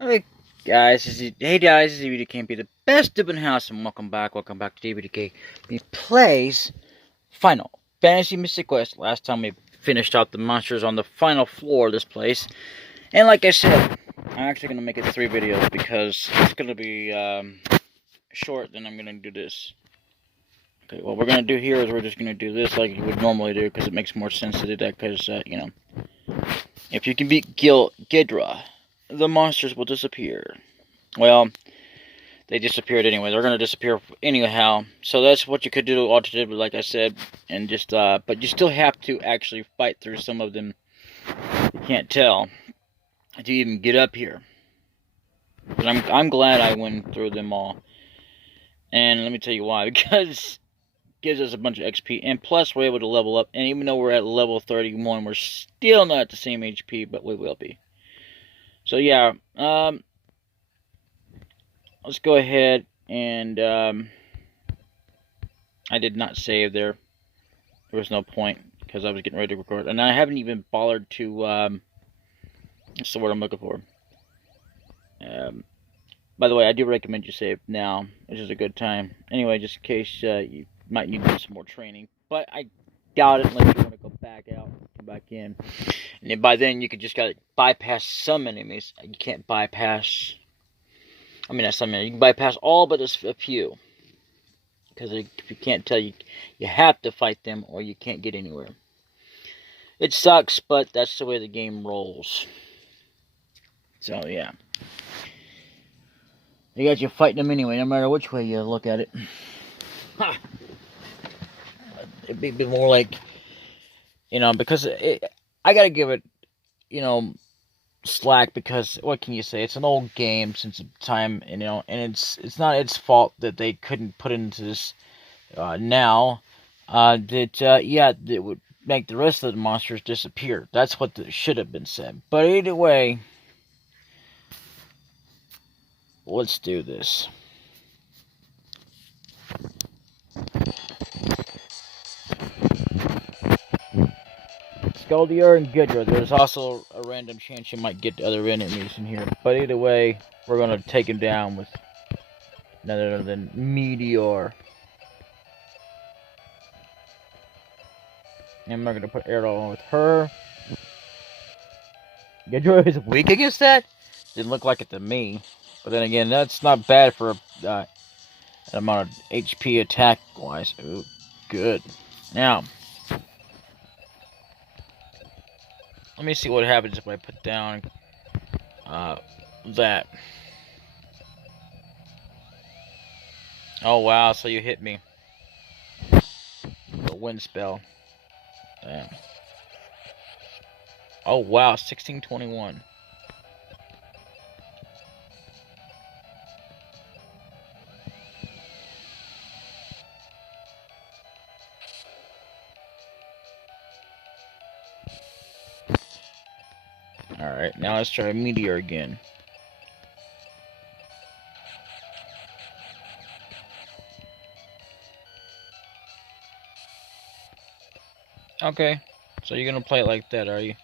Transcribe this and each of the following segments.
Hey guys, this is DbdKmp, the best open house, and welcome back to DbdKmp Plays Final Fantasy Mystic Quest. Last time we finished out the monsters on the final floor of this place, and like I said, I'm actually gonna make it 3 videos because it's gonna be short. Then I'm gonna do this. Okay, what we're gonna do here is we're just gonna do this like you would normally do because it makes more sense to do that. Because if you can beat Ghidra, the monsters will disappear. Well, they disappeared anyway. They're gonna disappear anyhow. So that's what you could do alternatively, like I said, and just but you still have to actually fight through some of them. You can't tell to even get up here. But I'm glad I went through them all, and let me tell you why. Because it gives us a bunch of XP, and plus we're able to level up. And even though we're at level 31, we're still not at the same HP, but we will be. So yeah, let's go ahead and I did not save there. There was no point because I was getting ready to record, and I haven't even bothered to. What's the word I'm looking for? By the way, I do recommend you save now, which is a good time. Anyway, just in case you might need some more training, but I doubt it unless you want to go back out, come back in, and then by then you could just gotta bypass some enemies. You can't bypass. I mean, not some enemies. You can bypass all but a few. Because if you can't tell, you have to fight them or you can't get anywhere. It sucks, but that's the way the game rolls. So, yeah. They got you fighting them anyway, no matter which way you look at it. Ha! It'd be more like, because I gotta give it, slack because, what can you say? It's an old game since the time, and it's not its fault that they couldn't put into this now. It would make the rest of the monsters disappear. That's what should have been said. But either way, let's do this. Skaldier and Ghidra. There's also a random chance you might get other enemies in here. But either way, we're going to take him down with none other than Meteor. And we're going to put Aerodol on with her. Ghidra is weak against that? Didn't look like it to me. But then again, that's not bad for an amount of HP attack-wise. Ooh, good. Now, let me see what happens if I put down that. Oh, wow, so you hit me. The wind spell. Damn. Oh, wow, 1621. Alright, now let's try Meteor again. Okay, so you're gonna play it like that, are you?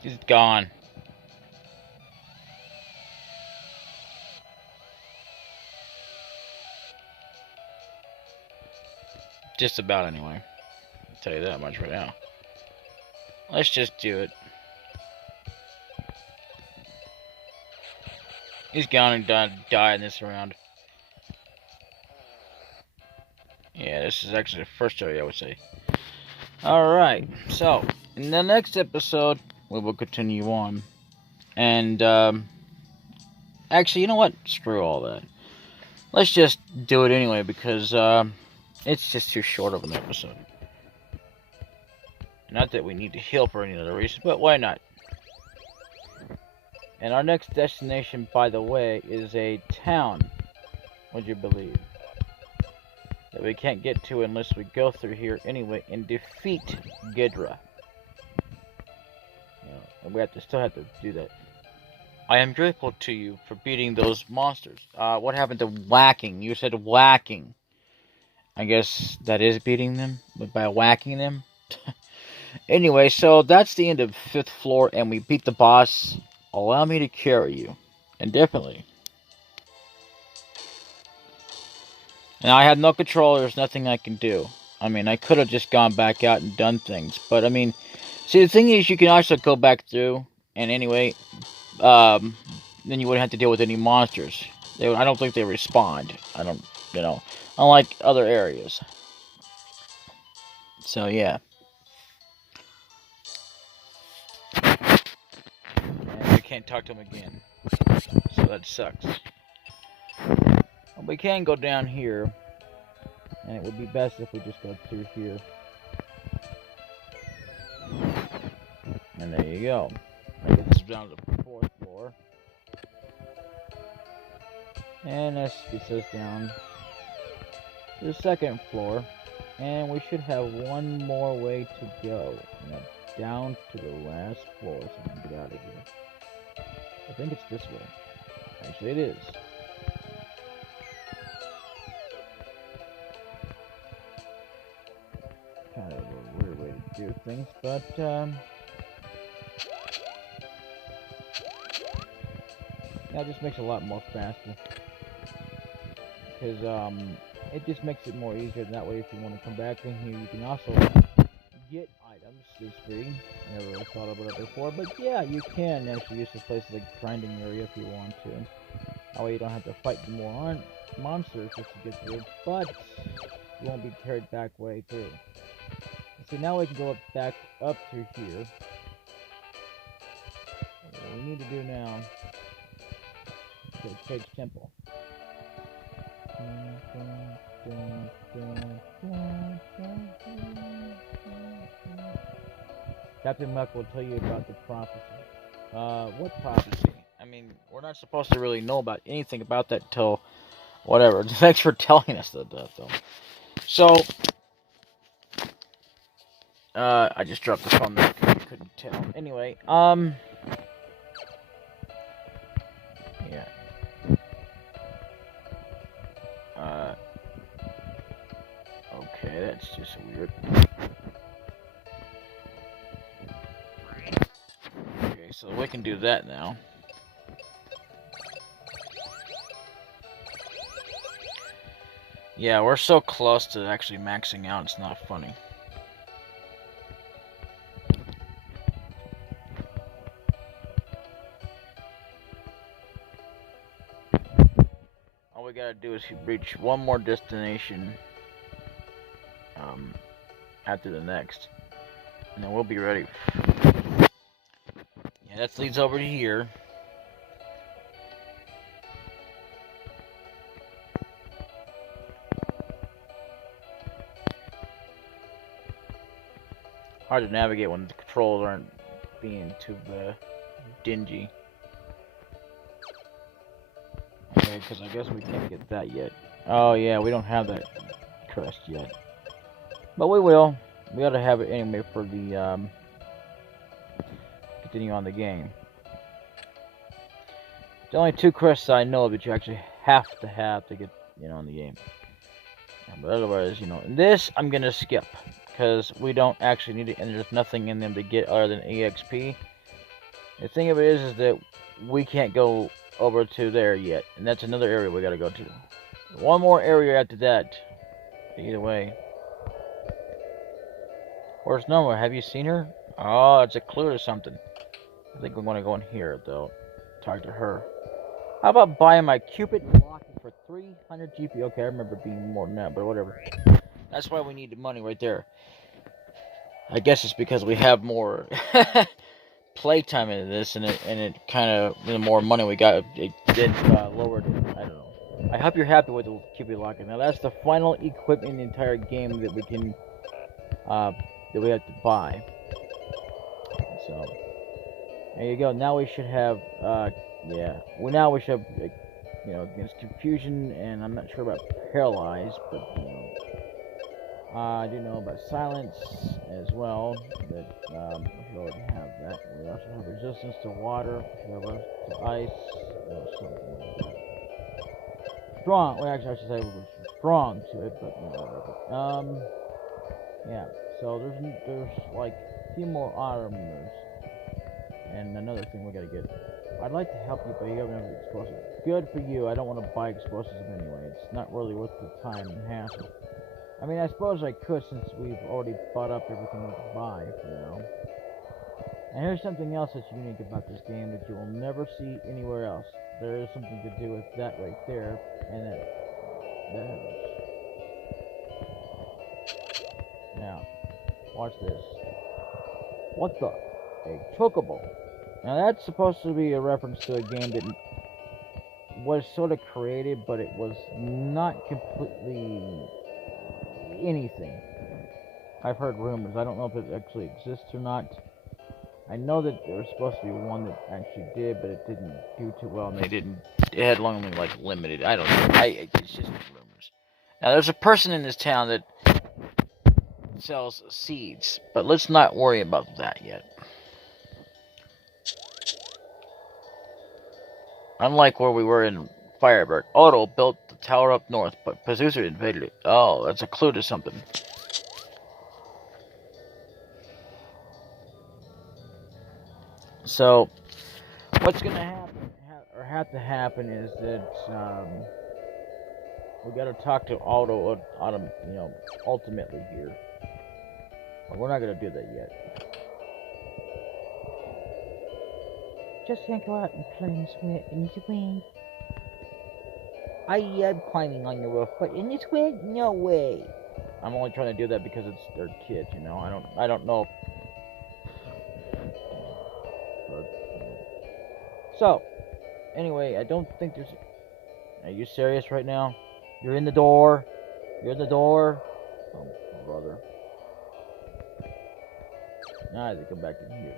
He's gone. Just about, anyway. I'll tell you that much right now. Let's just do it. He's gone and died in this round. Yeah, this is actually the first area, I would say. Alright, so, in the next episode, we will continue on. And, actually, you know what? Screw all that. Let's just do it anyway, because, it's just too short of an episode. Not that we need to heal for any other reason, but why not? And our next destination, by the way, is a town, would you believe? That we can't get to unless we go through here anyway and defeat Ghidra. And we still have to do that. I am grateful to you for beating those monsters. What happened to whacking? You said whacking. I guess that is beating them, but by whacking them. Anyway, so that's the end of 5th floor, and we beat the boss. Allow me to carry you. Indefinitely. And I had no control, there's nothing I can do. I mean, I could have just gone back out and done things, but I mean, see, the thing is, you can also go back through, and anyway, then you wouldn't have to deal with any monsters. I don't think they respond. I don't, unlike other areas. So, yeah. And we can't talk to them again. So that sucks. We can go down here, and it would be best if we just go through here. And there you go. I get this down to the 4th floor. And this gets us down to the 2nd floor. And we should have one more way to go. Down to the last floor so we can get out of here. I think it's this way. Actually, it is. Kind of a weird way to do things, but that just makes it a lot more faster. Because it just makes it more easier. That way, if you want to come back in here, you can also get items. It's free. Never really thought about it before, but yeah, you can actually use this place as a grinding area if you want to. That way, you don't have to fight more monsters just to get through, but you won't be carried back way through. So now we can go back up through here. What we need to do now is Sage Temple. Captain F.F.M.Q will tell you about the prophecy. What prophecy? I mean, we're not supposed to really know about anything about that till whatever. Thanks for telling us that, though. So, I just dropped the phone there because you couldn't tell. Anyway, yeah. Okay, that's just weird. Okay, so we can do that now. Yeah, we're so close to actually maxing out, it's not funny. All we gotta do is reach one more destination after the next, and then we'll be ready. Yeah, that leads over to here. Hard to navigate when the controls aren't being too dingy. Okay, because I guess we can't get that yet. Oh yeah, we don't have that crest yet. But we will. We ought to have it anyway for the continue on the game. There's only 2 crests I know that you actually have to get, in the game. But otherwise, this I'm gonna skip because we don't actually need it, and there's nothing in them to get other than EXP. The thing of it is that we can't go over to there yet, and that's another area we gotta go to. One more area after that. Either way. Where's Noma? Have you seen her? Oh, it's a clue or something. I think we want to go in here, though. Talk to her. How about buying my Cupid locket for 300 GP? Okay, I remember being more than that, but whatever. That's why we need the money right there. I guess it's because we have more playtime into this, and it kind of, the more money we got, it lowered it. I don't know. I hope you're happy with the Cupid locket. Now, that's the final equipment in the entire game that we can, that we have to buy. So, there you go. Now we should have, yeah. Well, now we should have, against confusion, and I'm not sure about paralyzed, but, I do know about silence as well. That if you already have that, we also have resistance to water. If you have to ice, something like that. Strong. Well, actually, I should say we're strong to it, but whatever. Yeah. So there's like a few more armors, and another thing we gotta get. I'd like to help you, but you have enough explosives. Good for you. I don't want to buy explosives anyway. It's not really worth the time and hassle. I mean, I suppose I could since we've already bought up everything we can buy for now. And here's something else that's unique about this game that you will never see anywhere else. There is something to do with that right there, and that. Now, watch this. What the? A chocobo. Now that's supposed to be a reference to a game that was sort of created, but it was not completely anything. I've heard rumors. I don't know if it actually exists or not. I know that there was supposed to be one that actually did, but it didn't do too well, and they didn't. It had only like limited. I don't know. It's just rumors. Now there's a person in this town that sells seeds, but let's not worry about that yet. Unlike where we were in Firebird, Otto built the tower up north, but Pazuzu invaded it. Oh, that's a clue to something. So, what's gonna happen, or have to happen, is that we gotta talk to Otto, ultimately here. But we're not gonna do that yet. Just can't go out and play in the wind. I am climbing on your roof, but in this wind, no way. I'm only trying to do that because it's their kids, you know. I don't know. So, anyway, I don't think there's. Are you serious right now? You're in the door. You're in the door. Oh, brother. Now I have to come back in here.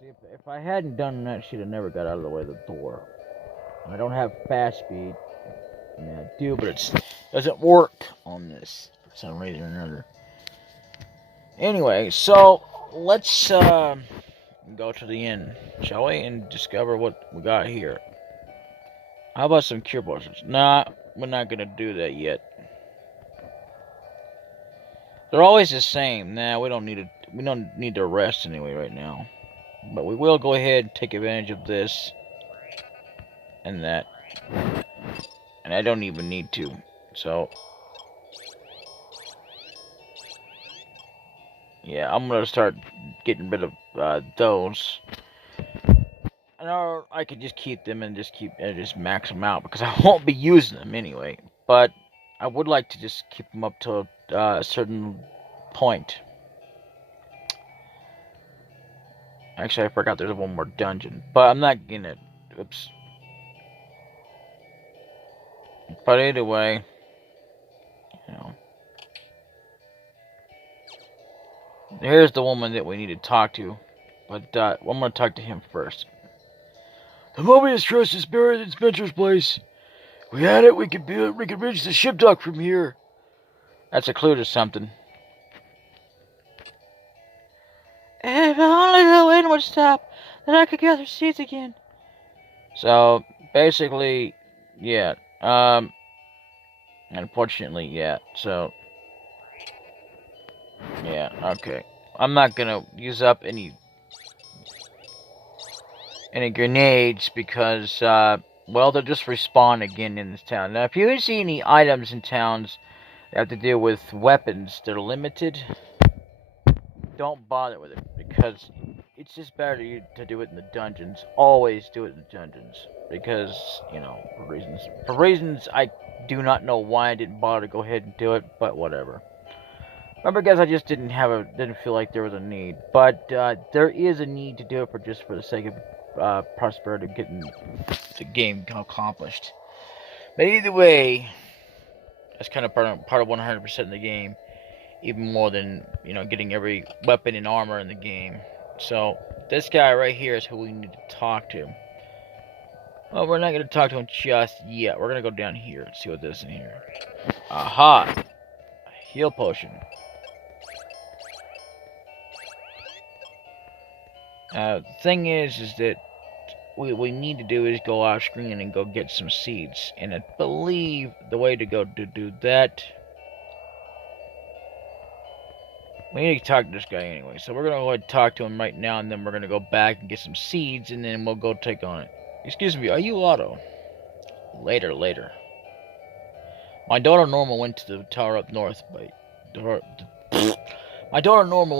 See, if I hadn't done that, she'd have never got out of the way of the door. I don't have fast speed. I mean, I do, but it doesn't work on this for some reason or another. Anyway, so let's go to the inn, shall we, and discover what we got here. How about some cure potions? Nah, we're not gonna do that yet. They're always the same. Nah, we don't need to rest anyway right now. But we will go ahead and take advantage of this and that. And I don't even need to. So yeah, I'm gonna start getting rid of those. And I could just keep them and just max them out because I won't be using them anyway. But I would like to just keep them up to a certain point. Actually, I forgot there's one more dungeon, but I'm not gonna. Oops. But anyway, you know, here's the woman that we need to talk to. But I'm gonna talk to him first. The Mobius Trust is buried in Spencer's place. We had it. We could reach the ship dock from here. That's a clue to something. If only the wind would stop, then I could gather seeds again. So basically, yeah. Unfortunately, yeah. So yeah. Okay. I'm not gonna use up any grenades because well, they'll just respawn again in this town. Now, if you see any items in towns that have to deal with weapons that are limited, don't bother with it because it's just better to do it in the dungeons. Always do it in the dungeons because, you know, for reasons I do not know why I didn't bother to go ahead and do it, but whatever. Remember, guys, I just didn't feel like there was a need, but there is a need to do it for the sake of prosperity, getting the game accomplished. But either way, that's kind of part of 100% in the game, even more than, you know, getting every weapon and armor in the game. So this guy right here is who we need to talk to. Well, we're not going to talk to him just yet. We're going to go down here and see what this is in here. Aha! A heal potion. The thing is that what we need to do is go off screen and go get some seeds. And I believe the way to go to do that... We need to talk to this guy anyway. So we're going to go ahead and talk to him right now, and then we're going to go back and get some seeds, and then we'll go take on it. Excuse me, are you Otto? Later. My daughter Norma went to the tower up north. My daughter Norma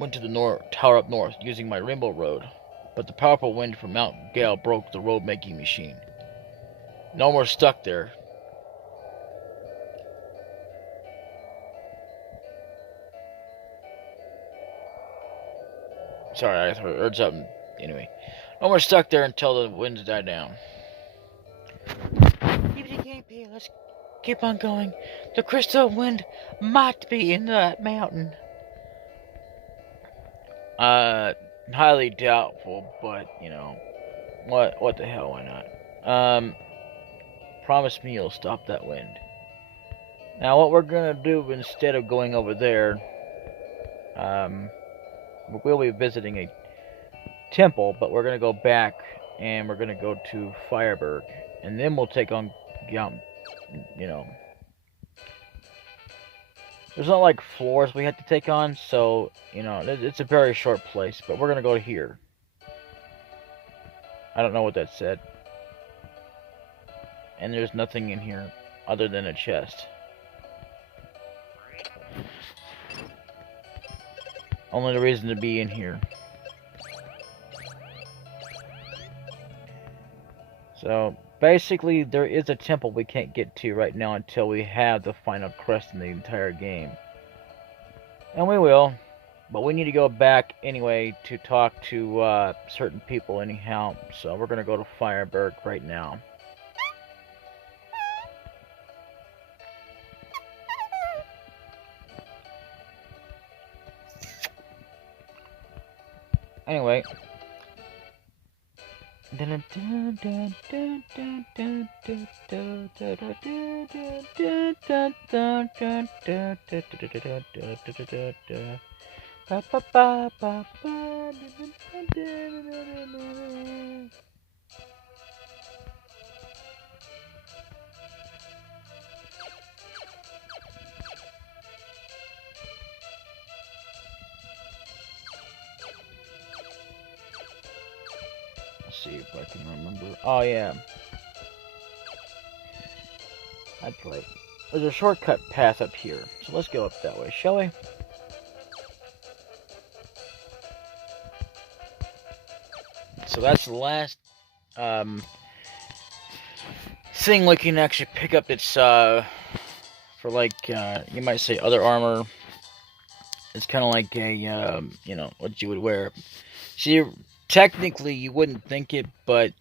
went to the tower up north using my rainbow road, but the powerful wind from Mount Gale broke the road-making machine. Norma's stuck there. Sorry, I heard something. Anyway, Norma's stuck there until the winds die down. DbdKmp, let's keep on going. The crystal wind might be in that mountain. Highly doubtful, but you know, what the hell, why not? Promise me you'll stop that wind. Now, what we're gonna do instead of going over there, we'll be visiting a temple, but we're gonna go back and we're gonna go to Fireberg, and then we'll take on, you know. There's not like floors we have to take on, so, you know, it's a very short place, but we're gonna go to here. I don't know what that said. And there's nothing in here other than a chest. Only the reason to be in here. So, basically, there is a temple we can't get to right now until we have the final crest in the entire game. And we will. But we need to go back anyway to talk to certain people anyhow. So we're going to go to Fireberg right now. Anyway. Let's see if I can remember. Oh yeah. That's right. There's a shortcut path up here. So let's go up that way, shall we? So that's the last thing we can actually pick up. It's for like you might say other armor. It's kind of like a you know, what you would wear. See, technically you wouldn't think it, but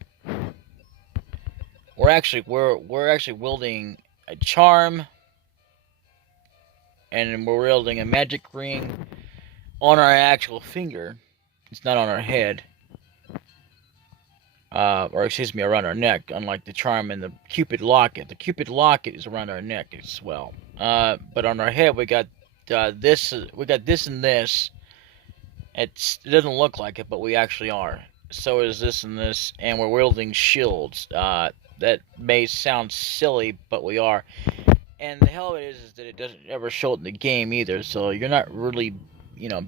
we're actually wielding a charm, and we're wielding a magic ring on our actual finger. It's not on our head. Or excuse me, around our neck, unlike the charm and the Cupid locket. The Cupid locket is around our neck as well. But on our head, we got this. We got this and this. It doesn't look like it, but we actually are. So is this and this, and we're wielding shields. That may sound silly, but we are. And the hell of it is that it doesn't ever show it in the game either. So you're not really, you know,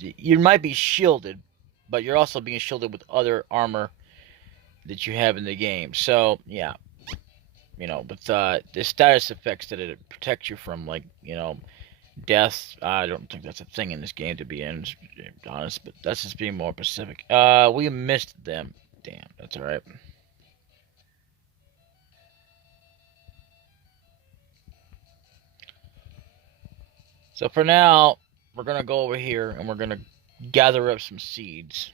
you might be shielded, but you're also being shielded with other armor that you have in the game. So yeah, you know, with the status effects that it protects you from, like, you know, death. I don't think that's a thing in this game, to be honest, but that's just being more specific. We missed them. Damn, that's alright. So for now, we're gonna go over here and we're gonna gather up some seeds.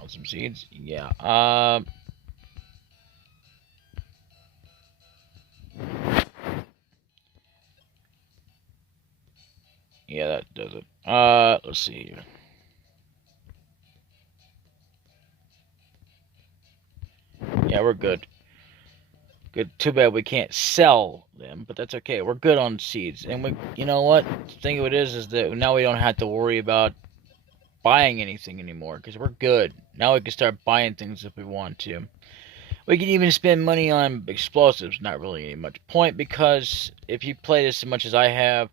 Oh, some seeds? Yeah. Yeah, that does it. Let's see here. Yeah, we're good. Good. Too bad we can't sell them, but that's okay. We're good on seeds. And you know what? The thing of it is that now we don't have to worry about buying anything anymore because we're good. Now we can start buying things if we want to. We can even spend money on explosives. Not really any much point because if you play this as much as I have,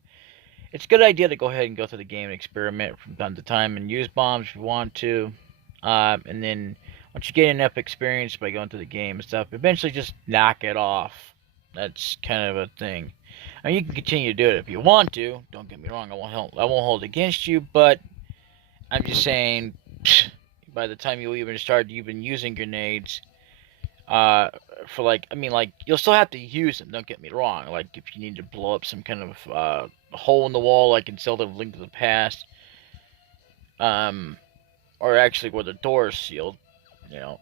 it's a good idea to go ahead and go through the game and experiment from time to time and use bombs if you want to. And then once you get enough experience by going through the game and stuff, eventually just knock it off. That's kind of a thing. I mean, you can continue to do it if you want to. Don't get me wrong. I won't hold it against you, but I'm just saying. By the time you even start even using grenades, for like you'll still have to use them. Don't get me wrong. Like if you need to blow up some kind of hole in the wall, like in Zelda: Link to the Past, or actually where the door is sealed, you know.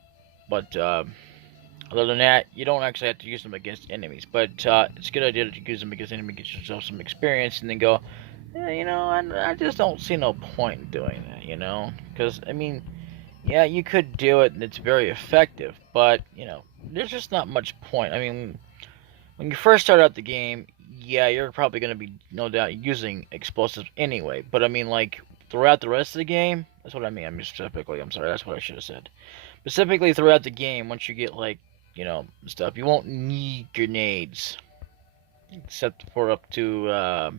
But other than that, you don't actually have to use them against enemies. But it's a good idea to use them against enemies, get yourself some experience, and then go, yeah, you know, I just don't see no point in doing that, you know, because I mean. Yeah, you could do it, and it's very effective, but, you know, there's just not much point. I mean, when you first start out the game, yeah, you're probably going to be, no doubt, using explosives anyway, but I mean, like, throughout the rest of the game, that's what I mean, I'm sorry, that's what I should have said. Specifically throughout the game, once you get, like, you know, stuff, you won't need grenades, except for up to,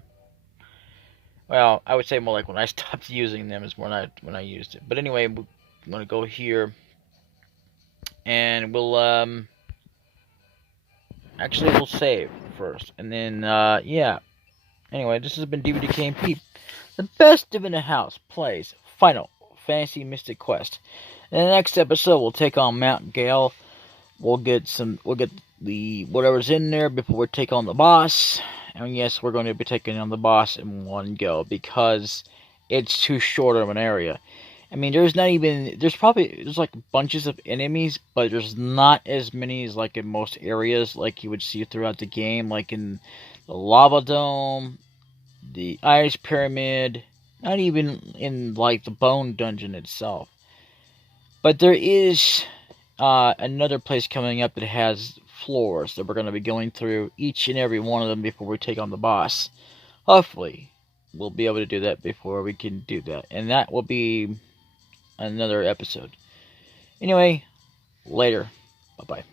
well, I would say more like when I stopped using them is when I used it. But anyway, I'm going to go here and we'll save first, and then yeah. Anyway, this has been DbdKmp, the best dude in the house plays Final Fantasy Mystic Quest. In the next episode, we'll take on Mount Gale. We'll get the whatever's in there before we take on the boss. And yes, we're going to be taking on the boss in one go because it's too short of an area. I mean, there's like bunches of enemies, but there's not as many as like in most areas, like you would see throughout the game, like in the lava dome, the ice pyramid, not even in like the bone dungeon itself. But there is another place coming up that has floors that we're going to be going through each and every one of them before we take on the boss. Hopefully, we'll be able to do that before we can do that, and that will be another episode. Anyway, later. Bye-bye.